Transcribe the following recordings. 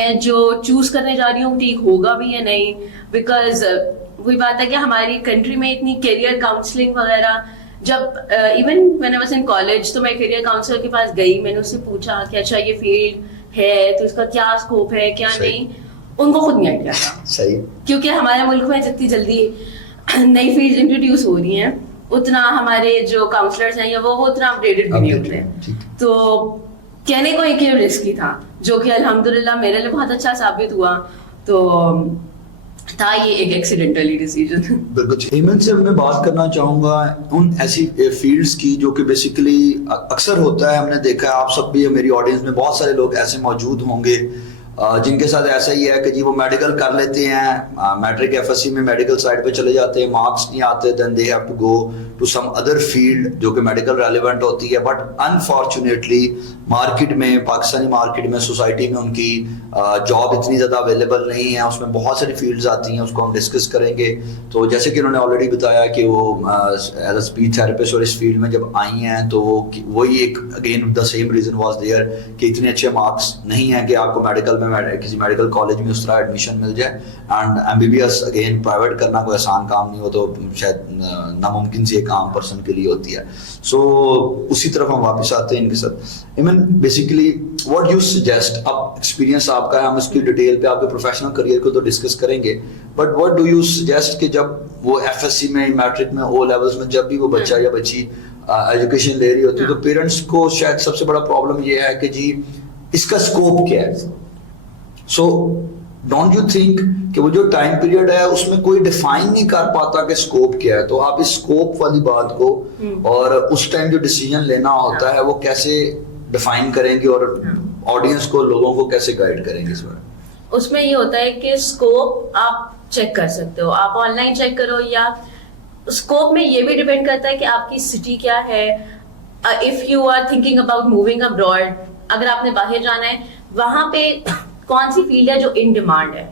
میں جو چوز کرنے جا رہی ہوں ٹھیک ہوگا بھی یا نہیں, بیکاز وہی بات ہے کہ ہماری کنٹری میں اتنی کیریئر کاؤنسلنگ وغیرہ, جب ایون میں نے بس ان کالج تو میں کیریئر کاؤنسلر کے پاس گئی, میں نے اس سے پوچھا کہ اچھا یہ فیلڈ ہے تو اس کا کیا اسکوپ ہے کیا نہیں, ان کو خود نہیں آئیڈیا تھا. صحیح, کیونکہ ہمارے ملک میں جتنی جلدی نئی فیلڈ انٹروڈیوس ہو رہی ہیں اتنا ہمارے جو کاؤنسلرز ہیں یا وہ اتنا اپڈیٹڈ بھی نہیں ہوتے. تو کہنے کو ایک رسکی تھا جو کہ الحمدللہ میرے لیے بہت اچھا ثابت ہوا. تو تھا یہ ایک ایکسیڈنٹلی ڈیسیجن. بالکل. ایمن سے میں بات کرنا چاہوں گا ان ایسی فیلڈز کی جو کہ بیسیکلی اکثر ہوتا ہے, ہم نے دیکھا ہے, آپ سب بھی, میری آڈینس میں بہت سارے لوگ ایسے موجود ہوں گے جن کے ساتھ ایسا ہی ہے کہ جی وہ میڈیکل کر لیتے ہیں, میٹرک ایف ایس سی میں میڈیکل سائڈ پہ چلے جاتے ہیں, مارکس نہیں آتے, then they have to go to some other field جو کہ میڈیکل ریلیونٹ ہوتی ہے. بٹ انفارچونیٹلی مارکیٹ میں, پاکستانی مارکیٹ میں, سوسائٹی میں ان کی جاب اتنی زیادہ اویلیبل نہیں ہے. اس میں بہت ساری فیلڈز آتی ہیں, اس کو ہم ڈسکس کریں گے. تو جیسے کہ انہوں نے آلریڈی بتایا کہ وہ ایز اے اسپیچ تھراپسٹ اور اس فیلڈ میں جب آئی ہیں تو وہی ایک again the same reason was there کہ اتنے اچھے مارکس نہیں ہیں کہ آپ کو میڈیکل میں کسی میڈیکل کالج میں اس طرح ایڈمیشن مل جائے. And M B B S again private کرنا کوئی آسان کام نہیں ہو, تو شاید ناممکن سی ایک عام پرسن کے لیے ہوتی ہے. سو اسی طرف ہم واپس آتے ہیں ان کے ساتھ. Aiman basically what you suggest, اب ایکسپیرینس آپ کا ہے, ہم اس کی ڈیٹیل پہ آپ کے پروفیشنل کریئر کو تو ڈسکس کریں گے, but what do you suggest کہ جب وہ ایف ایس سی میں, میٹرک میں, او لیولس میں جب بھی وہ بچہ یا بچی ایجوکیشن لے رہی ہوتی ہے تو پیرنٹس کو شاید سب سے بڑا پرابلم یہ ہے کہ جی اس کا اسکوپ کیا ہے. سو ڈونٹ یو تھنک کہ وہ جو ٹائم پیریڈ ہے اس میں کوئی ڈیفائن نہیں کر پاتا کہ اسکوپ کیا ہے, تو آپ اس اسکوپ والی بات کو اور اس ٹائم جو ڈیسیجن لینا ہوتا ہے وہ کیسے ڈیفائن کریں گے اور آڈینس کو, لوگوں کو کیسے گائیڈ کریں گے اس بارے میں؟ اس میں یہ ہوتا ہے کہ اسکوپ آپ چیک کر سکتے ہو, آپ آن لائن چیک کرو, یا اسکوپ میں یہ بھی ڈیپینڈ کرتا ہے کہ آپ کی سٹی کیا ہے. If you are thinking about moving abroad, اگر آپ نے باہر جانا ہے, وہاں پہ کون سی فیلڈ ہے جو ان ڈیمانڈ ہے,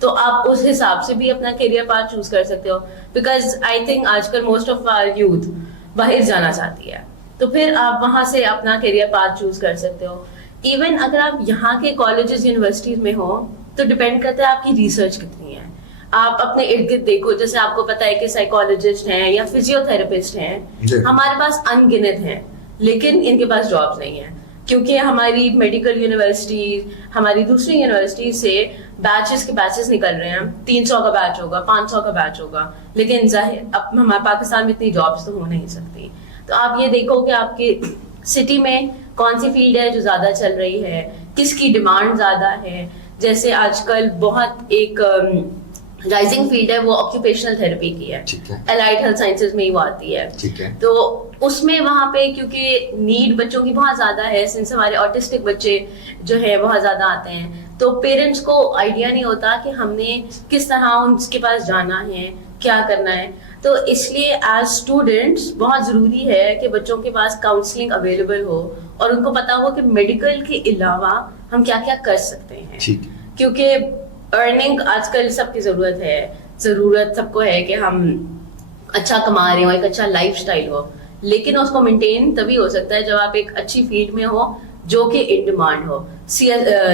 تو آپ اس حساب سے بھی اپنا کیریئر پاتھ چوز کر سکتے ہو. بیکاز آئی تھنک آج کل موسٹ آف آر یوتھ باہر جانا چاہتی ہے, تو پھر آپ وہاں سے اپنا کیریئر پاتھ چوز کر سکتے ہو. ایون اگر آپ یہاں کے کالجز یونیورسٹیز میں ہو تو ڈپینڈ کرتا ہے آپ کی ریسرچ کتنی ہے. آپ اپنے ارد گرد دیکھو, جیسے آپ کو پتا ہے کہ سائیکالوجسٹ ہیں یا فزیو تھراپسٹ ہیں, ہمارے پاس ان گنت ہیں, لیکن ان کے پاس جابس نہیں ہیں, کیونکہ ہماری میڈیکل یونیورسٹیز, ہماری دوسری یونیورسٹیز سے بیچز کے بیچز نکل رہے ہیں. 300 کا بیچ ہوگا, 500 کا بیچ ہوگا, لیکن ظاہر اب ہمارے پاکستان میں اتنی جابس تو ہو نہیں سکتی. تو آپ یہ دیکھو کہ آپ کے سٹی میں کون سی فیلڈ ہے جو زیادہ چل رہی ہے, کس کی ڈیمانڈ زیادہ ہے. جیسے آج کل بہت ایک رائزنگ فیلڈ ہے وہ آکیوپیشنل تھراپی کی ہے, الائڈ ہیلتھ سائنسز میں ہی وہ آتی ہے. تو اس میں وہاں پہ کیونکہ نیڈ بچوں کی بہت زیادہ ہے, سنس ہمارے آٹسٹک بچے جو ہے بہت زیادہ آتے ہیں, تو پیرنٹس کو آئیڈیا نہیں ہوتا کہ ہم نے کس طرح ان کے پاس جانا ہے, کیا کرنا ہے. تو اس لیے ایز اسٹوڈنٹس بہت ضروری ہے کہ بچوں کے پاس کاؤنسلنگ اویلیبل ہو اور ان کو پتا ہو کہ میڈیکل کے علاوہ ہم کیا کیا کر سکتے ہیں. کیونکہ ارننگ آج کل سب کی ضرورت ہے, ضرورت سب کو ہے کہ ہم اچھا کما رہے ہو, ایک اچھا لائف اسٹائل ہو, لیکن اس کو مینٹین تبھی ہو سکتا ہے جب آپ ایک اچھی فیلڈ میں ہو جو کہ ان ڈیمانڈ ہو.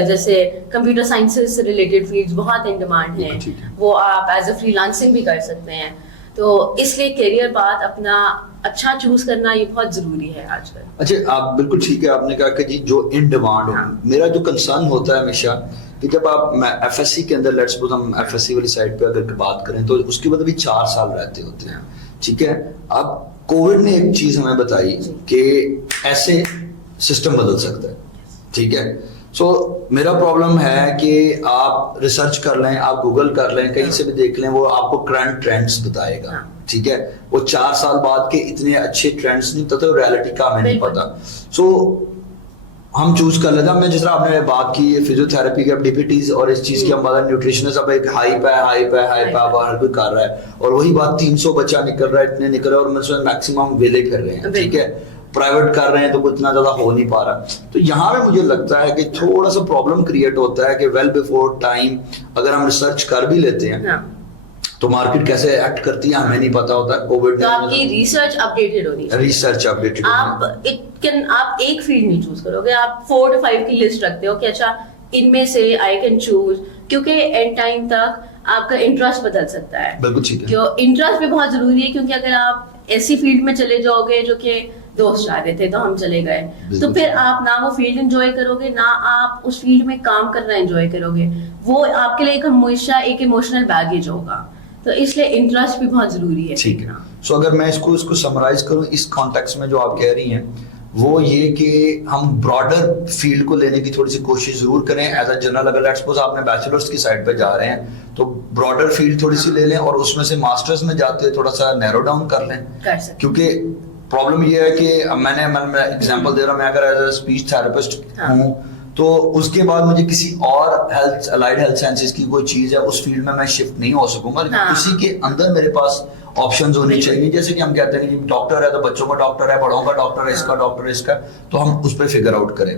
جیسے کمپیوٹر سائنسز سے ریلیٹڈ فیلڈز بہت ان ڈیمانڈ ہیں, وہ آپ ایز اے فری لانسنگ بھی کر سکتے ہیں. تو اس لیے کیریئر پاتھ اپنا اچھا چوز کرنا یہ بہت ضروری ہے آج کل. اچھا, آپ بالکل ٹھیک ہے, آپ نے کہا کہ جی جو ان ڈیمانڈ ہو. میرا جو کنسرن ہوتا ہے ہمیشہ کہ جب آپ ایف ایس سی کے اندر, لیٹس سپوز ہم ایف ایس سی والی سائڈ پہ اگر بات کریں تو اس کے بعد ابھی 4 سال رہتے ہوتے ہیں, ٹھیک ہے. اب کووڈ نے ایک چیز ہمیں بتائی کہ ایسے سسٹم بدل سکتا ہے, ٹھیک ہے. سو میرا پرابلم ہے کہ آپ ریسرچ کر لیں, آپ گوگل کر لیں, کہیں سے بھی دیکھ لیں, وہ آپ کو کرنٹ ٹرینڈس بتائے گا, ٹھیک ہے. وہ 4 سال بعد کے اتنے اچھے ٹرینڈس نہیں پتا, ریالٹی کا ہمیں نہیں پتا. سو ہم چوز کر لیتے ہیں. میں جس طرح آپ نے بات کی فزیو تھراپی کی, اب ڈی پی ٹیز اور اس چیز کی ہم بات, نیوٹریشنسٹ اب ایک ہائپ ہر کوئی کر رہا ہے, اور وہی بات 300 بچہ نکل رہا ہے, اتنے نکل رہا ہے, اور میں سمجھ میکسیمم ویلے کر رہے ہیں, ٹھیک ہے. پرائیویٹ کر رہے ہیں تو اتنا زیادہ ہو نہیں پا رہا. تو یہاں پہ مجھے لگتا ہے کہ تھوڑا سا پرابلم کریٹ ہوتا ہے کہ ویل بیفور ٹائم اگر ہم ریسرچ کر بھی لیتے ہیں تو مارکیٹ کیسے ایکٹ کرتی ہے ہمیں نہیں پتا ہوتا. کووڈ تو آپ کی ریسرچ اپڈیٹڈ ہونی چاہیے. ریسرچ اپڈیٹڈ آپ ایک فیلڈ نہیں چوز کرو گے, آپ 4 to 5 کی لسٹ رکھتے ہو کہ اچھا ان میں سے آئی کین چوز, کیونکہ اینڈ ٹائم تک آپ کا انٹرسٹ بدل سکتا ہے. بالکل ٹھیک ہے. کیوں انٹرسٹ بھی بہت ضروری ہے, کیونکہ اگر آپ ایسی فیلڈ میں چلے جاؤ گے جو کہ دوست چاہ رہے تھے تو ہم چلے گئے, تو پھر آپ نہ وہ فیلڈ انجوائے کرو گے, نہ آپ اس فیلڈ میں کام کرنا انجوائے کرو گے. وہ آپ کے لیے ایک ہمیشہ ایک ایموشنل بیگیج ہوگا, تو اس لیے انٹرسٹ بھی بہت ضروری ہے. ٹھیک ہے. سو اگر میں اس کو سمرائز کروں اس کانٹیکس میں جو آپ کہہ رہی ہیں, وہ یہ کہ ہم براڈر فیلڈ کو لینے کی تھوڑی سی کوشش ضرور کریں ایز اے جنرل. اگر لیٹس سپوز آپ نے بیچلرس کی سائڈ پہ جا رہے ہیں تو براڈر فیلڈ تھوڑی سی لے لیں, اور اس میں سے ماسٹرز میں جاتے ہوئے تھوڑا سا نیرو ڈاؤن کر لیں. کیونکہ پرابلم یہ ہے کہ میں ایگزامپل دے رہا ہوں, میں اگر ایز اے اسپیچ تھراپسٹ ہوں تو اس کے بعد مجھے کسی اور ہیلتھ الائڈ ہیلتھ سائنسز کی کوئی چیز ہے اس فیلڈ میں شفٹ نہیں ہو سکوں گا, لیکن اسی کے اندر میرے پاس آپشنز ہونی چاہیے. جیسے کہ ہم کہتے ہیں کہ ڈاکٹر ہے تو بچوں کا ڈاکٹر ہے, بڑوں کا ڈاکٹر ہے, اس کا ڈاکٹر ہے, اس کا, تو ہم اس پہ فگر آؤٹ کریں.